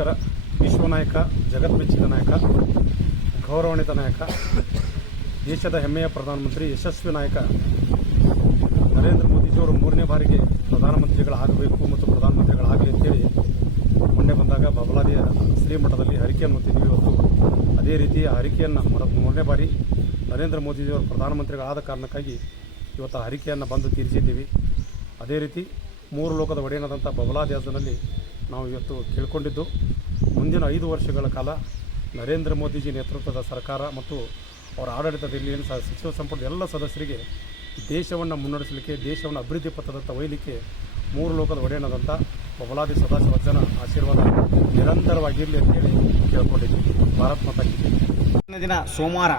ನಮಸ್ಕಾರ ವಿಶ್ವನಾಯಕ ಜಗತ್ಮೆಚ್ಚಿದ ನಾಯಕ, ಗೌರವಾನ್ವಿತ ನಾಯಕ, ದೇಶದ ಹೆಮ್ಮೆಯ ಪ್ರಧಾನಮಂತ್ರಿ, ಯಶಸ್ವಿ ನಾಯಕ ನರೇಂದ್ರ ಮೋದಿಜಿಯವರು ಮೂರನೇ ಬಾರಿಗೆ ಪ್ರಧಾನಮಂತ್ರಿಗಳಾಗಬೇಕು ಮತ್ತು ಪ್ರಧಾನಮಂತ್ರಿಗಳಾಗಲಿ ಅಂತೇಳಿ ಮೊನ್ನೆ ಬಂದಾಗ ಬಬಲಾದಿಯ ಶ್ರೀಮಠದಲ್ಲಿ ಹರಿಕೆಯನ್ನು ಹೊತ್ತಿದ್ವಿ ಇವತ್ತು ಅದೇ ರೀತಿ ಹರಿಕೆಯನ್ನು ಮರ, ಮೂರನೇ ಬಾರಿ ನರೇಂದ್ರ ಮೋದಿಜಿಯವರು ಪ್ರಧಾನಮಂತ್ರಿಗಳಾದ ಕಾರಣಕ್ಕಾಗಿ ಇವತ್ತು ಹರಿಕೆಯನ್ನು ಬಂದು ತೀರಿಸಿದ್ದೀವಿ. ಅದೇ ರೀತಿ ಮೂರು ಲೋಕದ ಒಡೆಯನಾದಂಥ ಬಬಲಾದ್ಯಾಸನಲ್ಲಿ ನಾವು ಇವತ್ತು ಕೇಳಿಕೊಂಡಿದ್ದು ಮುಂದಿನ ಐದು ವರ್ಷಗಳ ಕಾಲ ನರೇಂದ್ರ ಮೋದಿಜಿ ನೇತೃತ್ವದ ಸರ್ಕಾರ ಮತ್ತು ಅವರ ಆಡಳಿತದಲ್ಲಿ ಏನು ಸಚಿವ ಸಂಪುಟದ ಎಲ್ಲ ಸದಸ್ಯರಿಗೆ ದೇಶವನ್ನು ಮುನ್ನಡೆಸಲಿಕ್ಕೆ, ದೇಶವನ್ನು ಅಭಿವೃದ್ಧಿ ಪಥದತ್ತ ಒಯ್ಯಲಿಕ್ಕೆ ಮೂರು ಲೋಕದ ಒಡೆಯಣದಂಥ ಬಬಲಾದಿ ಸದಾಶಿವಜ್ಜನ ಆಶೀರ್ವಾದ ನಿರಂತರವಾಗಿರಲಿ ಅಂತೇಳಿ ಕೇಳ್ಕೊಂಡಿದ್ವಿ. ಭಾರತ್ ಮಾತಾ ದಿನ ಸೋಮವಾರ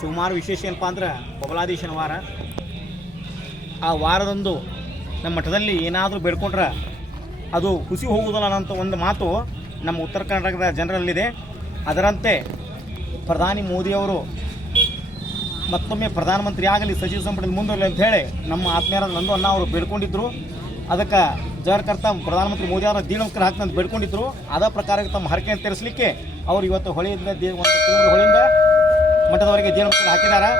ಸೋಮವಾರ ವಿಶೇಷ ಏನಪ್ಪ ಅಂದ್ರೆ ಬಬಲಾದಿ ಶನಿವಾರ. ಆ ವಾರದಂದು ನಮ್ಮ ಮಠದಲ್ಲಿ ಏನಾದರೂ ಬೇಡ್ಕೊಂಡ್ರೆ ಅದು ಹುಸಿ ಹೋಗುವುದಿಲ್ಲ ಅನ್ನೋಂಥ ಒಂದು ಮಾತು ನಮ್ಮ ಉತ್ತರ ಕರ್ನಾಟಕದ ಜನರಲ್ಲಿದೆ. ಅದರಂತೆ ಪ್ರಧಾನಿ ಮೋದಿಯವರು ಮತ್ತೊಮ್ಮೆ ಪ್ರಧಾನಮಂತ್ರಿ ಆಗಲಿ, ಸಚಿವ ಸಂಪುಟದಲ್ಲಿ ಮುಂದುವರಲಿ ಅಂತ ಹೇಳಿ ನಮ್ಮ ಆತ್ಮೀಯರಾದ ನಂದು ಅಣ್ಣ ಅವರು ಬೇಡ್ಕೊಂಡಿದ್ದರು ಅದಕ್ಕೆ ಜಯಕರ್ತ ಪ್ರಧಾನಮಂತ್ರಿ ಮೋದಿ ಅವರ ದೀನಮಸ್ಕಾರ ಹಾಕ್ತಂತ ಬೇಡ್ಕೊಂಡಿದ್ರು. ಅದ ಪ್ರಕಾರ ತಮ್ಮ ಹರಕೆಯನ್ನು ತೀರಿಸಲಿಕ್ಕೆ ಅವರು ಇವತ್ತು ಹೊಳೆಯಿಂದ ದೇ ಒಂದು ಹೊಳೆಯಿಂದ ಮಠದವರೆಗೆ ದೀನಮಸ್ಕಾರ ಹಾಕಿದ್ದಾರೆ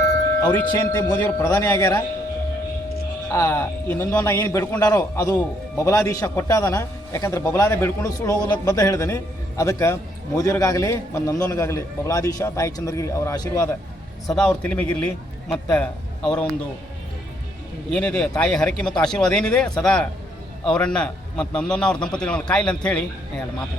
ಅವ್ರ ಇಚ್ಛೆಯಂತೆ ಮೋದಿಯವರು ಪ್ರಧಾನಿ ಆಗ್ಯಾರ. ಈ ನೊಂದನ್ನು ಏನು ಬೇಡ್ಕೊಂಡಾರೋ ಅದು ಬಬಲಾದೀಶ ಕೊಟ್ಟಾದನ. ಯಾಕಂದ್ರೆ ಬಬಲಾದೆ ಬೇಡ್ಕೊಂಡು ಸುಳ್ಳು ಹೋಗೋದಕ್ಕೆ ಬದ್ಧ ಹೇಳಿದನಿ. ಅದಕ್ಕೆ ಮೋದಿಯವ್ರಿಗಾಗಲಿ ಮತ್ತು ನಂದೋನಿಗಾಗಲಿ ಬಬಲಾದೀಶ, ತಾಯಿ ಚಂದ್ರಗಿರಿ ಅವರ ಆಶೀರ್ವಾದ ಸದಾ ಅವ್ರ ತಿಲಿಮೆಗಿರಲಿ ಮತ್ತು ಅವರ ಒಂದು ಏನಿದೆ ತಾಯಿ ಹರಕೆ ಮತ್ತು ಆಶೀರ್ವಾದ ಏನಿದೆ, ಸದಾ ಅವರನ್ನು ಮತ್ತು ನಂದೋನ ಅವ್ರ ದಂಪತಿಗಳನ್ನು ಕಾಯಿಲೆ ಅಂತ ಹೇಳಿ. ನಾನು ಮಾತ್ರ